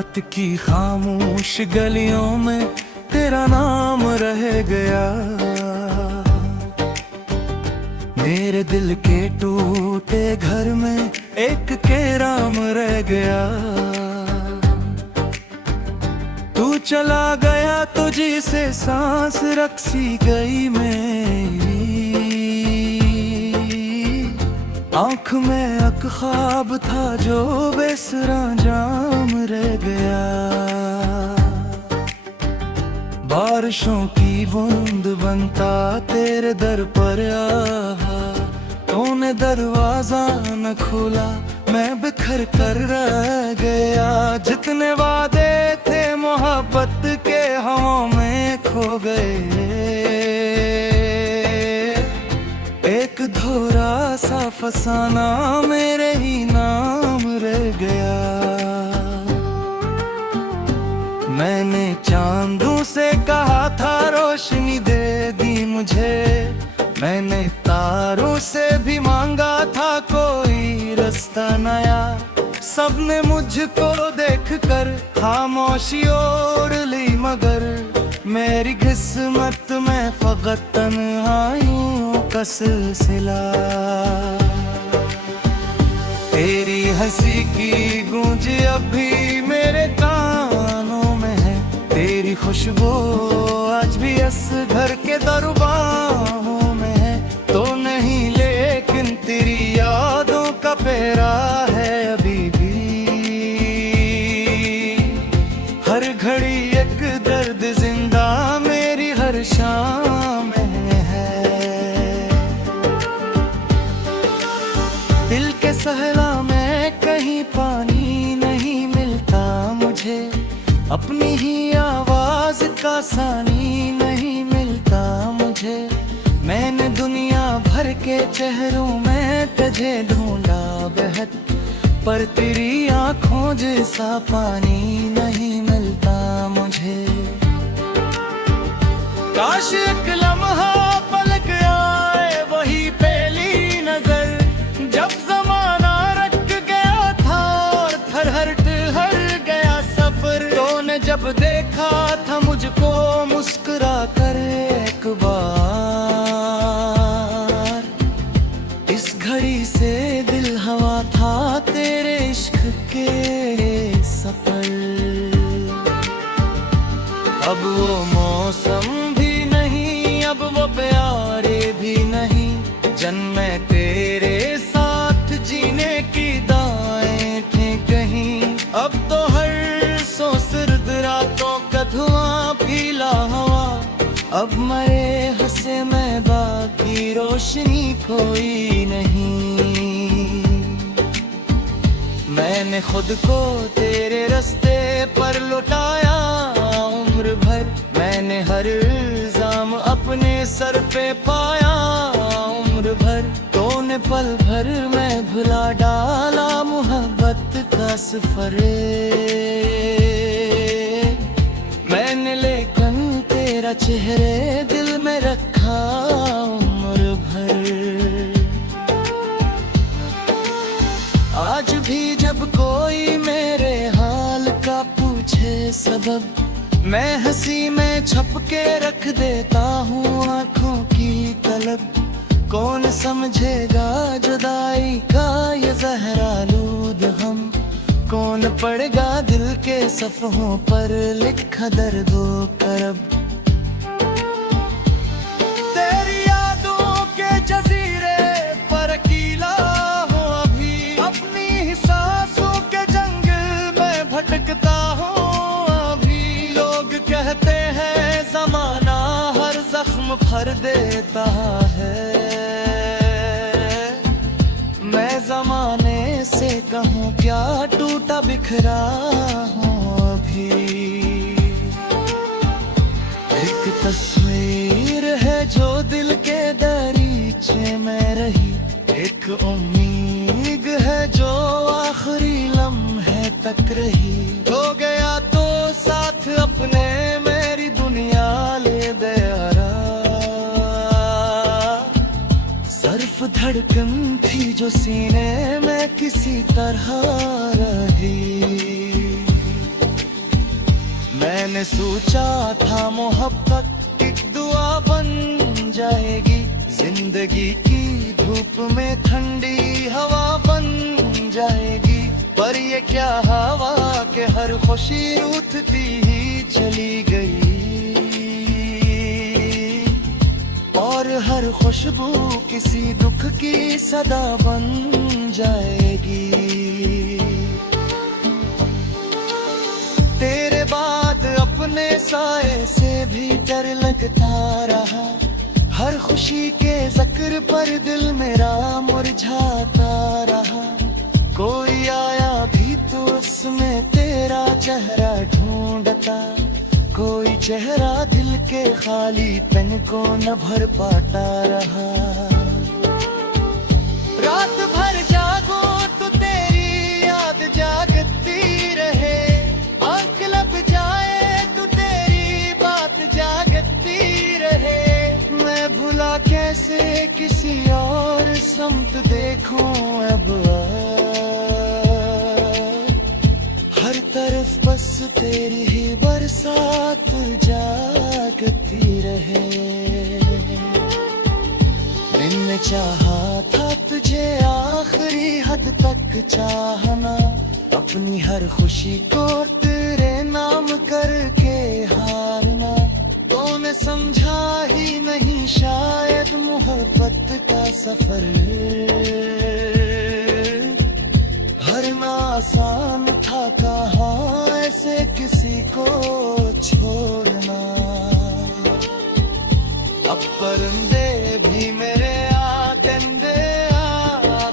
रात की खामोश गलियों में तेरा नाम रह गया। मेरे दिल के टूटे घर में एक केराम रह गया। तू चला गया तुझी से सांस रखसी गई मेरी। आँख में एक ख्वाब था जो बेसरा जाम रह गया। बारिशों की बूंद बनता तेरे दर पर आया। तूने दरवाजा न खोला, मैं बिखर कर रह गया। जितने वादे थे मोहब्बत के हवाओं में खो गए। एक धोरा सा फसाना मेरे ही नाम रह गया। मैंने चांदों से कहा था रोशनी दे दी मुझे। मैंने तारों से भी मांगा था कोई रास्ता नया। सबने मुझको देखकर खामोशी ओढ़ ली, मगर मेरी किस्मत में फकत तन्हाइयों का सिलसिला। तेरी हंसी की गूंज अभी मेरे कानों में है। तेरी खुशबू आज भी इस घर के दरबारों में है। तो नहीं लेकिन तेरी यादों का फेरा है अभी भी। हर घड़ी एक दर्द जिंदा मेरी हर शाम में है। दिल के सहला में कहीं पानी नहीं मिलता मुझे। अपनी ही आवाज का सानी नहीं मिलता मुझे। मैंने दुनिया भर के चेहरों में तुझे ढूंढा बेहद, पर तेरी आंखों जैसा पानी नहीं मिलता मुझे। काश एक लम्हा पलक आए वही पहली नजर, जब जमाना रख गया था और थर गया सफर। तूने जब देखा था मुझको मुस्कुरा कर एक बार, इस घड़ी से दिल हवा था तेरे इश्क के सफर। अब वो मौसम भी नहीं, अब वो प्यारे भी नहीं। जन्मे तेरे साथ जीने की दाएं थे कहीं। अब तो हर सो सिर्द रातों का धुआं पीला हवा। अब मरे हंसे में बाकी रोशनी कोई नहीं। मैंने खुद को तेरे रास्ते पर लुटाया उम्र भर। मैंने हर इल्जाम अपने सर पे पाया उम्र भर। तूने पल भर में भुला डाला मोहब्बत का सफर। मैंने लेकिन तेरा चेहरे दिल में रखा उम्र भर। आज भी जब कोई मेरे हाल का पूछे सबब, मैं हंसी में छुप के रख देता हूँ आँखों की तलब। कौन समझेगा जुदाई का ये ज़हरालूद हम। कौन पढ़ेगा दिल के सफ़हों पर लिखा दर्दो करब। तेरी यादों के जजीरे पर अकेला हूँ अभी। अपनी ही सांसों के जंगल में भटकता हूँ अभी। लोग कहते हैं ज़माना हर जख्म भर देता है। मैं ज़माने से कहूँ क्या टूटा बिखरा हूँ अभी। एक तस्वीर है जो दिल के दरीचे में रही। एक उम्मीद है जो आखिरी लम्हे तक रही। हो गया तो साथ अपने मेरी दुनिया ले दे यारा। सर्फ धड़कन थी जो सीने में किसी तरह रही। मैंने सोचा था मोहब्बत एक दुआ बन जाएगी, जिंदगी की धूप में ठंडी हवा बन जाएगी। पर ये क्या हवा के हर खुशी रूठती ही चली गई, और हर खुशबू किसी दुख की सदा बन जाएगी। तेरे बाद अपने साए से भी डर लगता रहा, हर खुशी के जिक्र पर दिल मेरा मुरझाता रहा। कोई आया भी तो उसमें तेरा चेहरा ढूंढता, कोई चेहरा दिल के खाली पेन को न भर पाता रहा। रात भर जागो तो तेरी याद जागती रहे, आँख लब जाए तो तेरी बात जागती रहे। मैं भुला कैसे किसी और समत देखूं अब, हर तरफ बस तेरी ही बरसात जागती रहे। मैंने चाहा था तुझे आखिरी हद तक चाहना, अपनी हर खुशी को तेरे नाम करके हारना। तूने समझा ही नहीं शायद मोहब्बत का सफर, हरना आसान था कहाँ ऐसे किसी को छोड़ना। अब परिंदे भी मेरे आते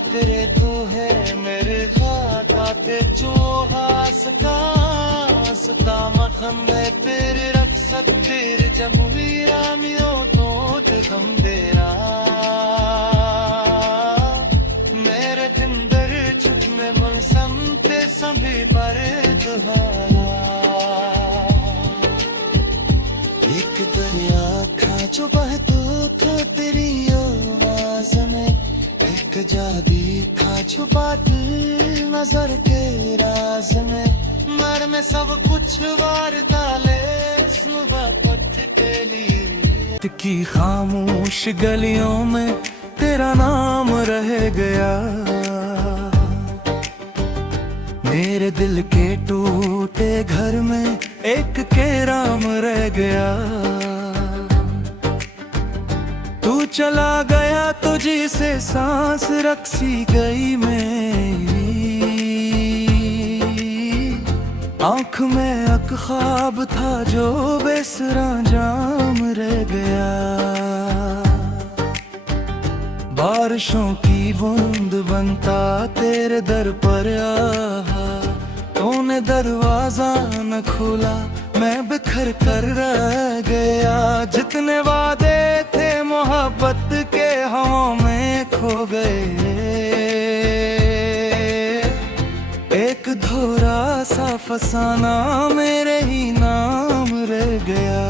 तेरे तू है मेरे खाते चूहा सका मखम में तेरे रख सकते जब वीरा मियो तो ते कम देरा। मेरे तिंदर चुप में मौसम ते सभी पर तुम्हारा। एक दरिया था जो बहतो तो तेरी आवाज में, एक जादी था छुपा दिल नजर के राज में। मर में सब कुछ वार डाले मोहब्बत के लिए, की खामोश गलियों में तेरा नाम रह गया। मेरे दिल के टूटे घर में एक केराम रह गया। तू चला गया तो जी से सांस रखसी गई मेरी, आँख में एक ख्वाब था जो बेसरा जाम रह गया। बारिशों की बूंद बनता तेरे दर पर आया, तूने दरवाजा न खोला मैं बिखर कर रह गया। जितने वादे थे मोहब्बत के हवाओं में खो गए, एक धोरा सा फसाना मेरे ही नाम रह गया।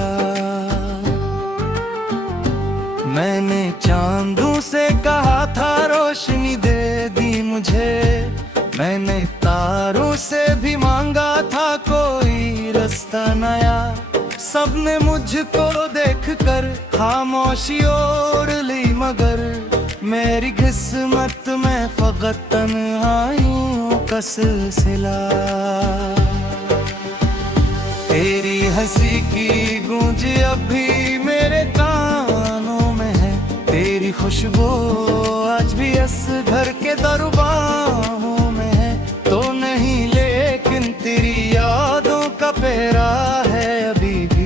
मैंने चांदों से कहा था रोशनी दे दी मुझे, मैंने तारों से भी मांगा था कोई रास्ता नया। सबने मुझको देखकर खामोशी ओढ़ ली, मगर मेरी किस्मत में फकत तन्हाइयों का सिलसिला। तेरी हंसी की गूंज अभी मेरे कानों में है, तेरी खुशबू आज भी इस घर के दरबारों में है। तो नहीं लेकिन तेरी यादों का पेरा है अभी भी,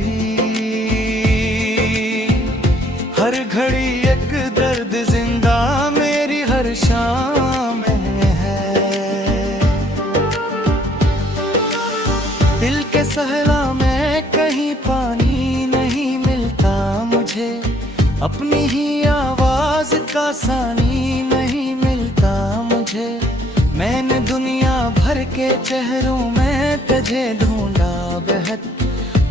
हर घड़ी एक दर्द जिंदा मेरी हर शाम में है। दिल के सहला में कहीं पानी नहीं मिलता मुझे, अपनी ही आवाज का सानी नहीं मिलता मुझे। मैंने दुनिया भर के चेहरों में तुझे ढूंढा बेहद,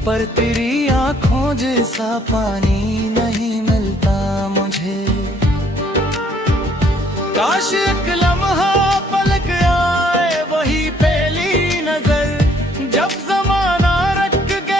पर तेरी आंखों जैसा पानी नहीं मिलता मुझे। काश एक लम्हा पलक आए वही पहली नजर, जब जमाना रख के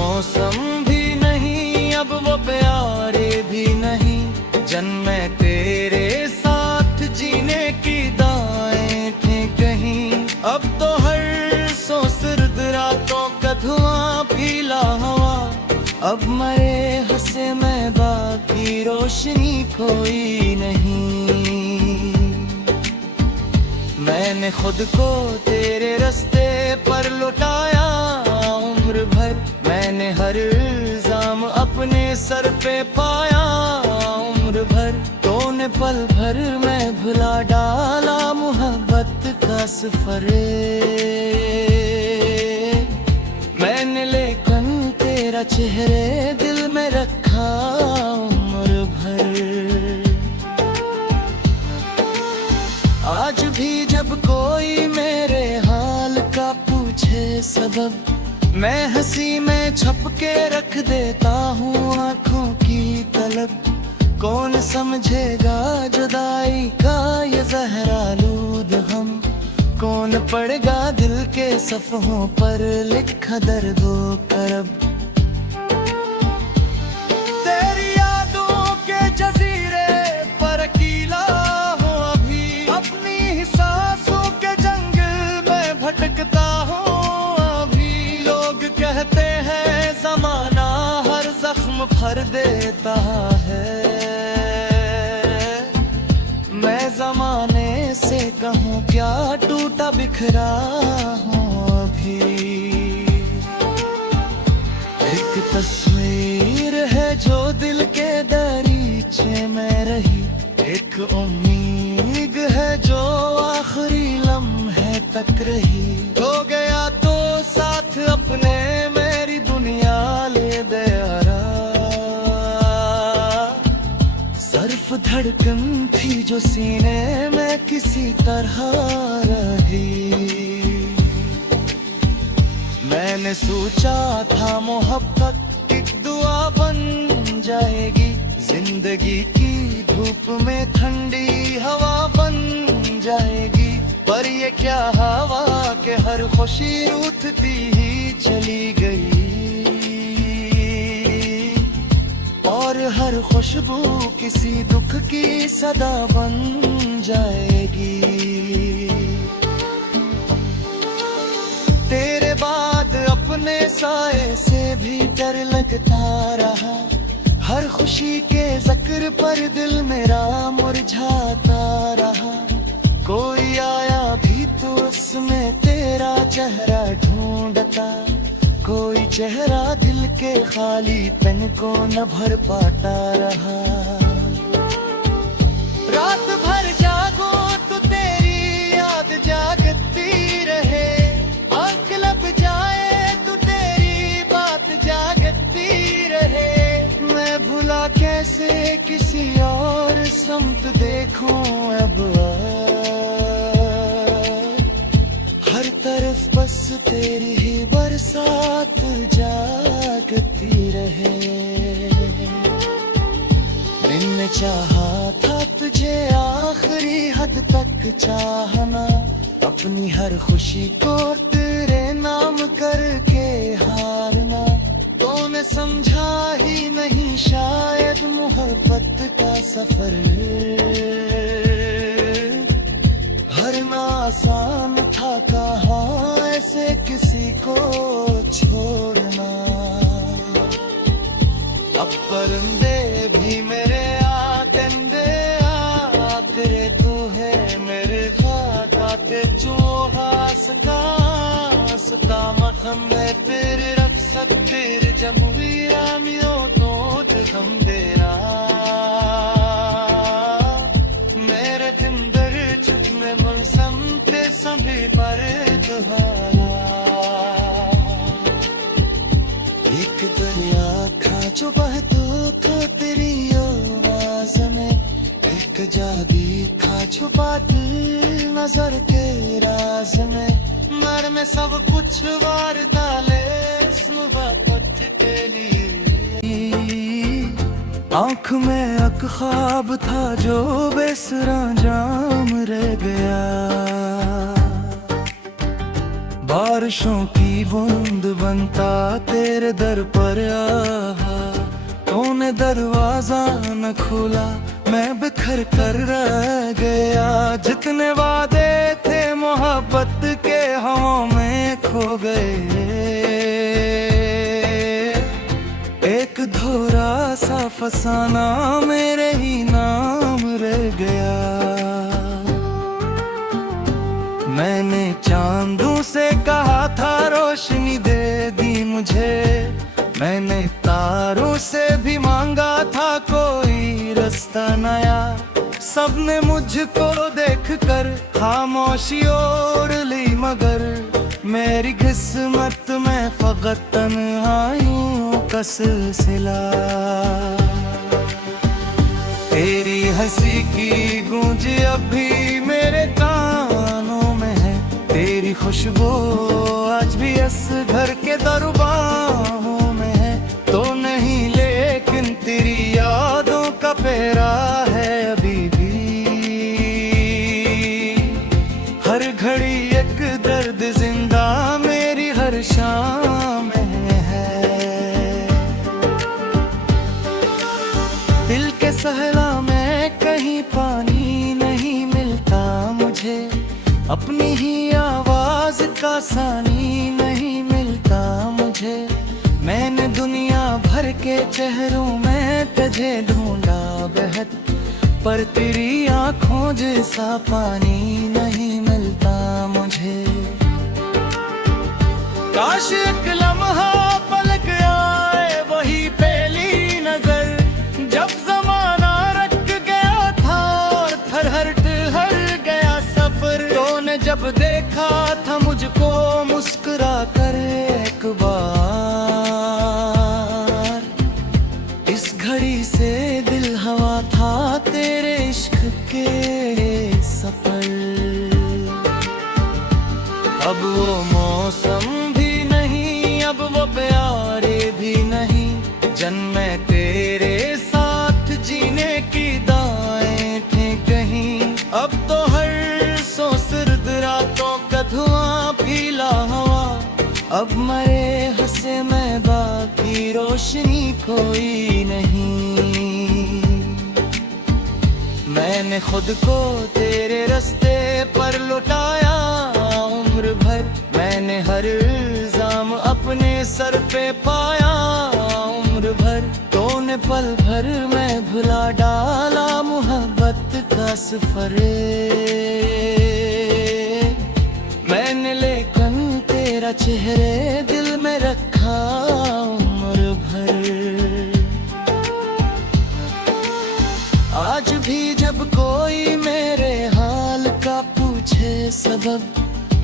मौसम भी नहीं, अब वो प्यारे भी नहीं। जन्मे तेरे साथ जीने की दाएं थे कहीं। अब तो हर सो सर्द रातों का धुआं पीला हवा। अब मरे हंसे मैं बाकी रोशनी कोई नहीं। मैंने खुद को तेरे रास्ते पर लौटाया उम्र भर। मैंने हर इल्जाम अपने सर पे पाया उम्र भर। तूने पल भर में भुला डाला मोहब्बत का सफर। मैंने लेकिन तेरा चेहरे दिल में रखा उम्र भर। आज भी जब कोई मेरे हाल का पूछे सबब, मैं हंसी में छुप के रख देता हूँ आँखों की तलब। कौन समझेगा जुदाई का ये ज़हरालूद हम। कौन पढ़ेगा दिल के सफ़हों पर लिखा दर्दों करब। तेरी यादों के जज़ीरे पर अकेला हूँ अभी। अपनी ही सांसों के जंगल में भटकता हूँ अभी। लोग कहते हैं ज़माना हर ज़ख्म भर देता है। मैं ज़माने से कहूँ क्या टूटा बिखरा हूँ अभी। एक तस्वीर है जो दिल के दरीचे में रही। एक उम्मीद है जो आखिरी लम्हे तक रही। हो गया तो साथ अपने मेरी दुनिया ले दे यारा। सर्फ धड़कन थी जो सीने में किसी तरह रही। मैंने सोचा था मोहब्बत एक दुआ बन जाएगी। जिंदगी की धूप में ठंडी हवा बन जाएगी। पर ये क्या हवा के हर खुशी रूठती ही चली गई। और हर खुशबू किसी दुख की सदा बन जाएगी। तेरे बाद अपने साए से भी डर लगता रहा। हर खुशी के जिक्र पर दिल मेरा मुरझाता रहा। कोई आया भी तो उसमें तेरा चेहरा ढूंढता। कोई चेहरा दिल के खाली पेन को न भर पाता रहा। रात भर जागो तो तेरी याद जागती रहे। आँख लब जाए तो तेरी बात जागती रहे। मैं भुला कैसे किसी और समत देखूं अब। हर तरफ बस तेरी ही बरसात जागती रहे। मैंने चाहा था तुझे आखिरी हद तक चाहना। अपनी हर खुशी को तेरे नाम करके हारना। तूने समझा ही नहीं शायद मोहब्बत का सफर। हरना आसान था कहाँ ऐसे किसी को छोड़ना। अब परिंदे भी मेरे आते तेरे तू है मेरे खाते चूहा सका मखम है तेरे रक्सत तेरे जमुईरा मियो तो हम देना। मेरे दिंदर चुप में मौसम पे सभी पर तुम्हारा। एक दरिया खा जो बहतो तो तेरी आवाज में। एक जादी खा छुपा दिल नजर के राज में। मर में सब कुछ वार डाले सुबह के लिए। आँख में अक ख्वाब था जो बेसरा जाम रह गया। बारिशों की बूंद बनता तेरे दर पर आहा, तूने दरवाजा न खोला, मैं बिखर कर रह गया। जितने वादे थे मोहब्बत के हवाओं में खो गए। एक धोरा सा फसाना मेरे ही नाम रह गया। मैंने चांदों से कहा था रोशनी दे दी मुझे, मैंने तारों से भी मांगा था कोई रास्ता नया। सबने मुझको देखकर खामोशी ओढ़ ली, मगर मेरी किस्मत में फकत तन्हाइयों का सिलसिला। तेरी हंसी की गूंज अभी मेरे कानों में है, तेरी खुशबू आज भी इस घर के दरबारों में है। तो नहीं लेकिन तेरी यादों का फेरा है अभी भी। हर घड़ी एक दर्द जिंदा मेरी हर शाम में है। दिल के सहला में कहीं पानी नहीं मिलता मुझे, अपनी ही आवाज का सानी नहीं मिलता मुझे। मैंने दुनिया भर के चेहरों में तुझे ढूंढा बेहद, पर तेरी आंखों जैसा पानी नहीं मिलता मुझे। काश एक लम्हा पलक आए वही पहली नजर, जब जमाना रख गया था और थरहर ठहर गया सफर। तूने जब देखा था मुझको मुस्कुरा कर एक बार, इस घड़ी से दिल हवा था तेरे इश्क के सफर। अब वो मौसम भी नहीं, अब वो प्यारे भी नहीं, जन्मे तेरे साथ जीने की दाएं थे कहीं। अब तो हर सो सर्द रातों का धुआं फीला हवा, अब मरे हंसे मैं बाकी रोशनी कोई नहीं। मैंने खुद को तेरे रास्ते पर लुटाया उम्र भर, मैंने हर इल्जाम अपने सर पे पाया उम्र भर। तूने पल भर में भुला डाला मोहब्बत का सफर। मैंने लेकिन तेरा चेहरे दिल में रखा उम्र भर। आज भी जब कोई मेरे हाल का पूछे सबब,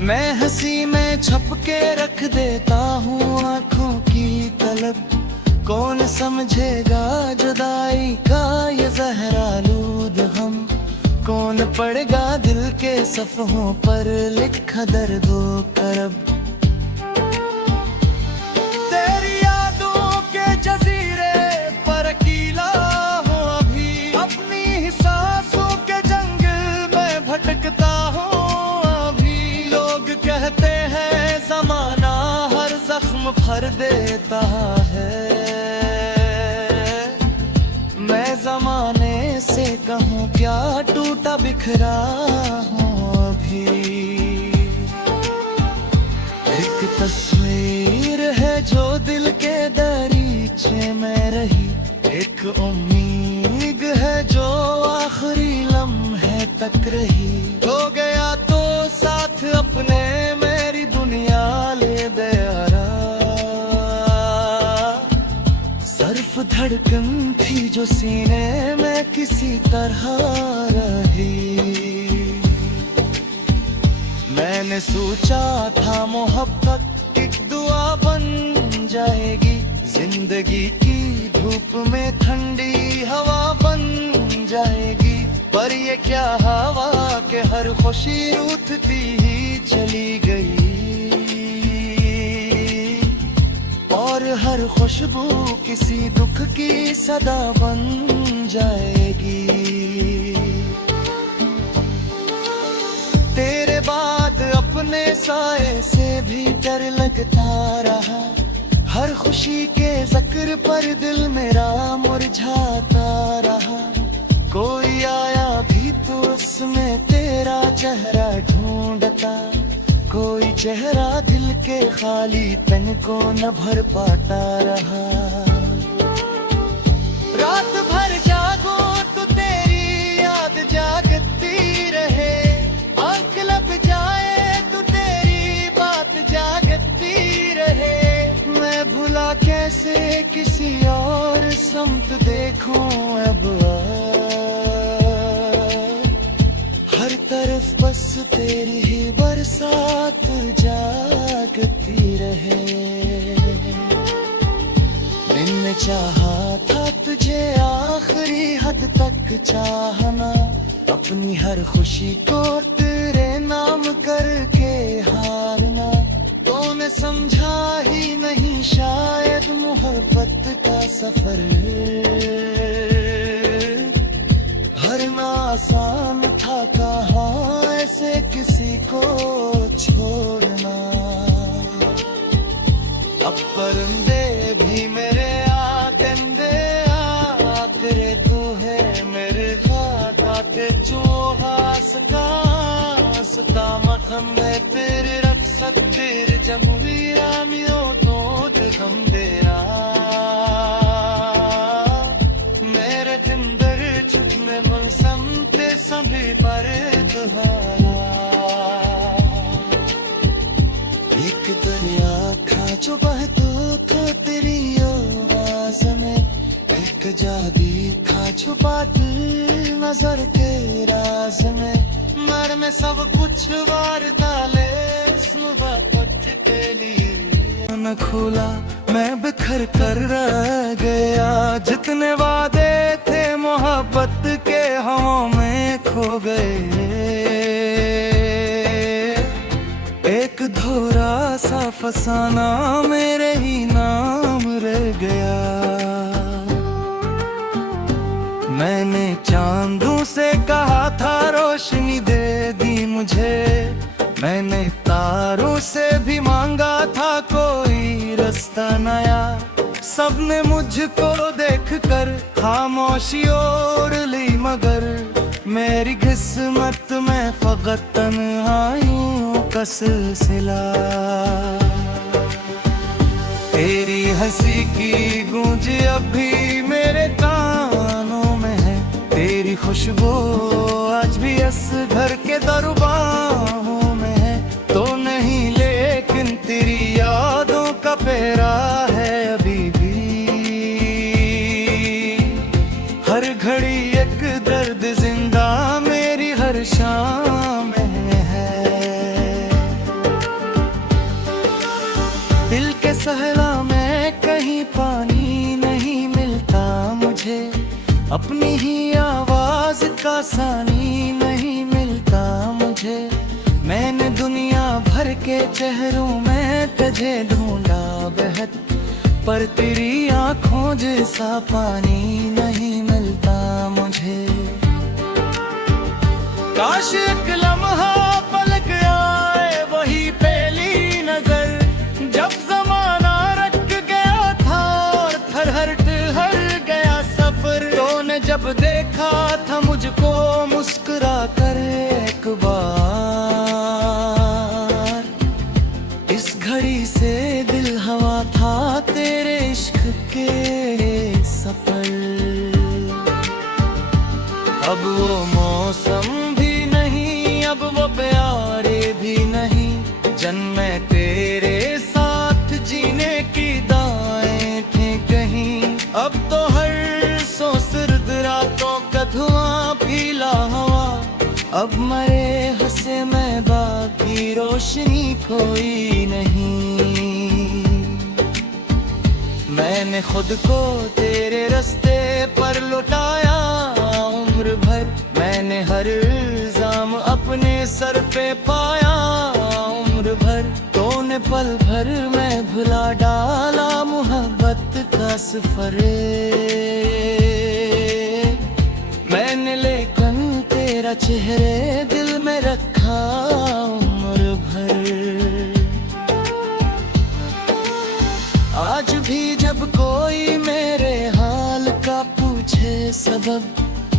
मैं हंसी में छुप के रख देता हूँ आँखों की तलब। कौन समझेगा जुदाई का ये ज़हरालूद हम, कौन पढ़ेगा दिल के सफ़हों पर लिखा दर्दो करब। तेरी यादों के जजीरे पर अकेला हूँ अभी, अपनी ही सांसों के जंगल में भटकता हूँ अभी। लोग कहते हैं ज़माना हर जख्म भर देता है, मैं ज़माने से कहूँ क्या टूटा बिखरा हूँ अभी। एक तस्वीर है जो दिल के दरीचे में रही, एक उम्मीद है जो आखिरी लम्हे तक रही। हो गया तो साथ अपने मेरी दुनिया ले बेयारा, सर्फ धड़कन थी जो सीने में किसी तरह रही। मैंने सोचा था मोहब्बत एक दुआ बन जाएगी, जिंदगी की धूप में ठंडी हवा बन जाएगी। पर ये क्या हवा के हर खुशी उठती ही चली गई, और हर खुशबू किसी दुख की सदा बन जाएगी। तेरे बाद अपने में साए से भी डर लगता रहा, हर खुशी के जिक्र पर दिल मेरा मुरझाता रहा। कोई आया भी तो उसमें तेरा चेहरा ढूंढता, कोई चेहरा दिल के खाली तन को न भर पाता रहा। रात भर जागो तो तेरी याद जागती रहे, आंख लब जाए तो तेरी बात जागती रहे। मैं भुला कैसे किसी और समत देखूं अब, हर तरफ बस तेरी ही बरसात जागती रहे। मैंने चाहा था तुझे आखिरी हद तक चाहना, अपनी हर खुशी को तेरे नाम करके हारना। तूने समझा ही नहीं शायद मोहब्बत का सफर, हरना आसान था कहाँ ऐसे किसी को छोड़ना। अब परिंदे भी मेरे आते तेरे तू है मेरे खाते चोहा सका मखम में तेरे रख सकते जब वीरानियों तो ते हम देरा मेरे जिंदर चुप में मौसम ते सभी पर तुम्हारा। एक दरिया था जो बहतो तो तेरी आवाज में, एक जादी था छुपा दिल नजर के राज में। मर में सब कुछ वार डाले इस मोहब्बत के लिए। न खुला मैं बिखर कर रह गया, जितने वादे थे मोहब्बत के हवाओं में खो गए। एक धोरा सा फसाना मेरे ही नाम रह गया। मैंने चांदों से कहा था रोशनी दे दी मुझे, मैंने तारों से भी मांगा था कोई रास्ता नया। सबने मुझको देखकर खामोशी ओढ़ ली, मगर मेरी किस्मत में फकत तन्हाइयों का सिलसिला। तेरी हंसी की गूंज अभी मेरे कानों में है, तेरी खुशबू आज भी इस घर के दरबारों में है। तो नहीं लेकिन तेरी यादों का फेरा है अभी भी, हर घड़ी एक दर्द जिंदा मेरी हर शाम में है। दिल के सहला में कहीं पानी नहीं मिलता मुझे, अपनी ही आवाज का सानी नहीं मिलता मुझे। मैंने दुनिया भर के चेहरों में तुझे ढूंढा बेहद, पर तेरी आंखों जैसा पानी नहीं मिलता मुझे। काश एक लम्हा पलक आए वही पहली नजर, जब जमाना रख गया था और थरहट हर गया सफर। तो ने जब देखा था मुझको मुस्कुरा कर एक बार, इस घड़ी से दिल हवा था तेरे इश्क के सफर। अब वो मौसम भी नहीं, अब वो प्यारे भी नहीं, जन्मे तेरे साथ जीने की दाएं थे कहीं। अब तो हर सो सिर्द रातों का धुआं पीला हवा, अब मरे हंसे में बाकी रोशनी कोई नहीं। मैंने खुद को तेरे रास्ते पर लुटाया उम्र भर, मैंने हर इल्जाम अपने सर पे पाया उम्र भर। तूने पल भर में भुला डाला मोहब्बत का सफर, मैंने लेकिन तेरा चेहरे दिल में रखा उम्र भर।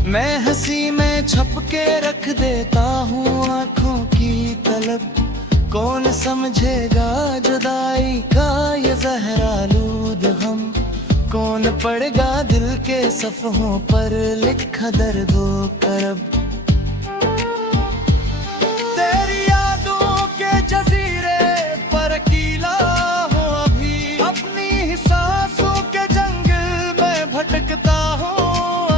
मैं हंसी में छप के रख देता हूँ आंखों की तलब। कौन समझेगा जुदाई का ये ज़हरालूद हम, कौन पढ़ेगा दिल के सफ़हों पर लिखा दर्दो करब। तेरी यादों के जजीरे पर अकेला हूँ अभी, अपनी ही सांसों के जंगल में भटकता हूँ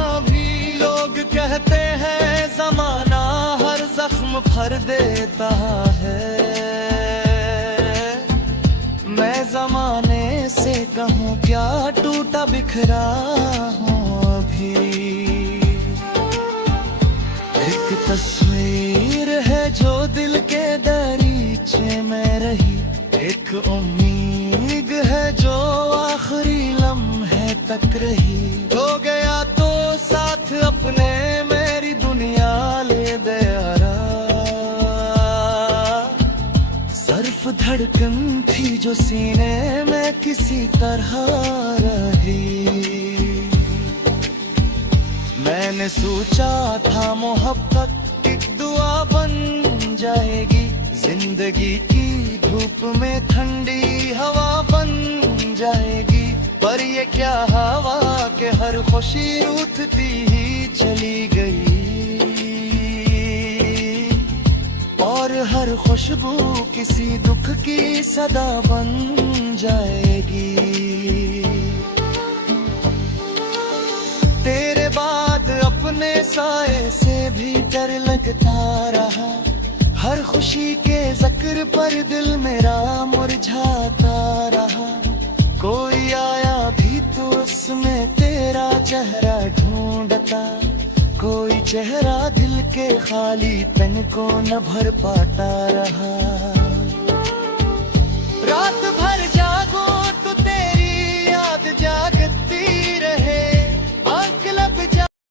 अभी। लोग कहते हैं ज़माना हर जख्म भर देता है, मैं ज़माने से कहूँ क्या टूटा बिखरा हूँ अभी। एक तस्वीर है जो दिल के दरीचे में रही, एक उम्मीद है जो आखिरी लम्हे तक रही। हो गया तो साथ अपने मेरी दुनिया ले दे यारा, सिर्फ धड़कन थी जो सीने में किसी तरह रही। मैंने सोचा था मोहब्बत एक दुआ बन जाएगी, जिंदगी की धूप में ठंडी हवा बन जाएगी। पर ये क्या हवा के हर खुशी रूठती ही चली गई, और हर खुशबू किसी दुख की सदा बन जाएगी। तेरे बाद अपने साए से भी डर लगता रहा, हर खुशी के जिक्र पर दिल मेरा मुरझाता रहा। कोई आया भी तो उसमें तेरा चेहरा ढूंढता, कोई चेहरा दिल के खालीपन को न भर पाता रहा। रात